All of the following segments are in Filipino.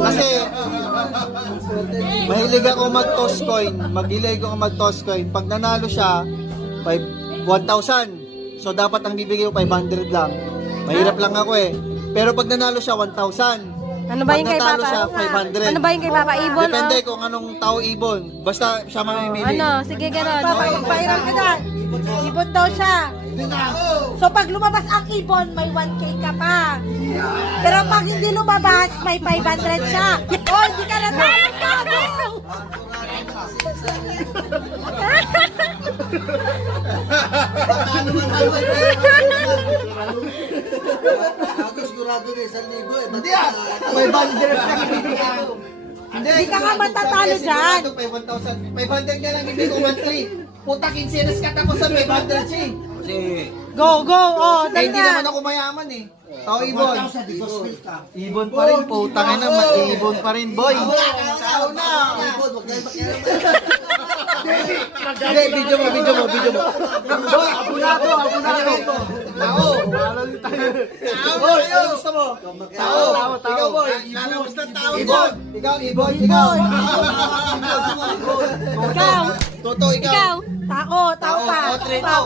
Kasi mahilig ako mag-toss coin. Mahilig ako mag-toss coin. Pag nanalo siya, 1,000. So dapat ang bibigay ko 500 lang. Mahirap lang ako eh. Pero pag nanalo siya 1,000. Ano ba yung kay Pag natalo Papa? siya 500. Ano ba yung kay Papa Ibon? Depende kung anong tao ibon. Basta siya mamimili. Ano? Sige, gano'n. Papa, mag-viral ka dyan. Ibon daw siya. So pag lumabas ang ibon, may 1K ka pa. Pero pag hindi lumabas, may 500 siya. Oh, hindi ka natakot. Ako sigurado na 1,000 eh. Hindi ah! 500 lang ibigay ko. Hindi ka nga matatalo dyan. 1,000. 500 nga lang ibigay ko monthly. Puta, kinsinas ka tapos sa 500 siya. Kasi, Go, go. Oh, eh, dali hindi naman na. ako mayaman eh. Tao ibon. 1,000 deposit ka. Ibon pa rin, putang ina, ibon pa rin, boy. Tao na! Ibon, huwag tayo makialam. Hindi, video mo. Boy, abunado. Tao. Boy, ano gusto mo? Tao. Ikaw, boy. Ibon. Ikaw, ibon. Ikaw. Toto, ikaw. Ikaw. Tao pa. Trito.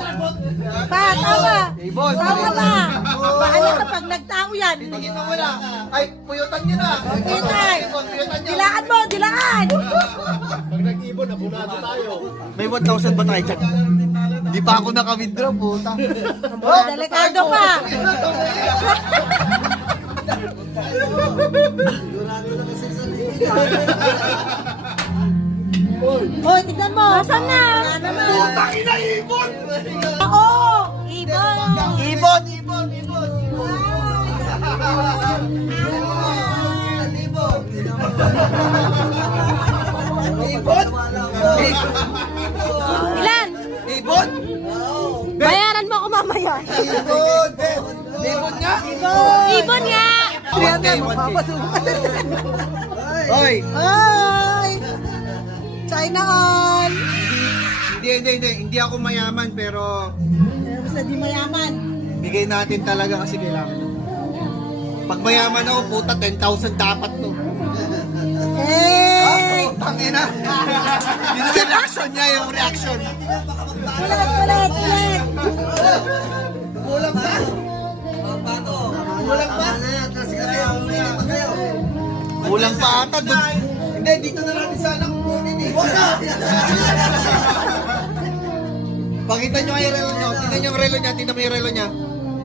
Tao pa. Ibon. Tao pa. Paano kapag nagtao yan? Tingin mo na. Ay, puyutan nyo na. Puyutan. Puyutan nyo. Dilaan mo, dilaan. May 1,000 ba tayo dyan? Di pa ako naka-withdraw, puta. Oh, delikado ka. Sigurado na kasi 1,000. Oh, tignan mo. Nasaan na? Putang ina, ibon! Oo. Ibon. Ibon! Ibon! Ilan? Ibon! Bayaran mo ako mamaya. Ibon! Ibon nga! Ibon nga! 1K, 1K. Hoy! Ay. China on. Hindi ako mayaman pero Basta di mayaman. bigay natin talaga kasi kailangan. Pag mayaman ako, puta, 10,000 dapat to. Eh. Tangina! Yun yung reaction niya, yung reaction. Kulat. Kulang pa? Kulang pa? Kasi kayo, umili pa kayo. Kulang pa ata doon. Hindi, dito na natin sana kukunin eh. Pakita nyo yung relo nyo. Tingnan nyo yung relo niya. Tingnan mo yung relo niya.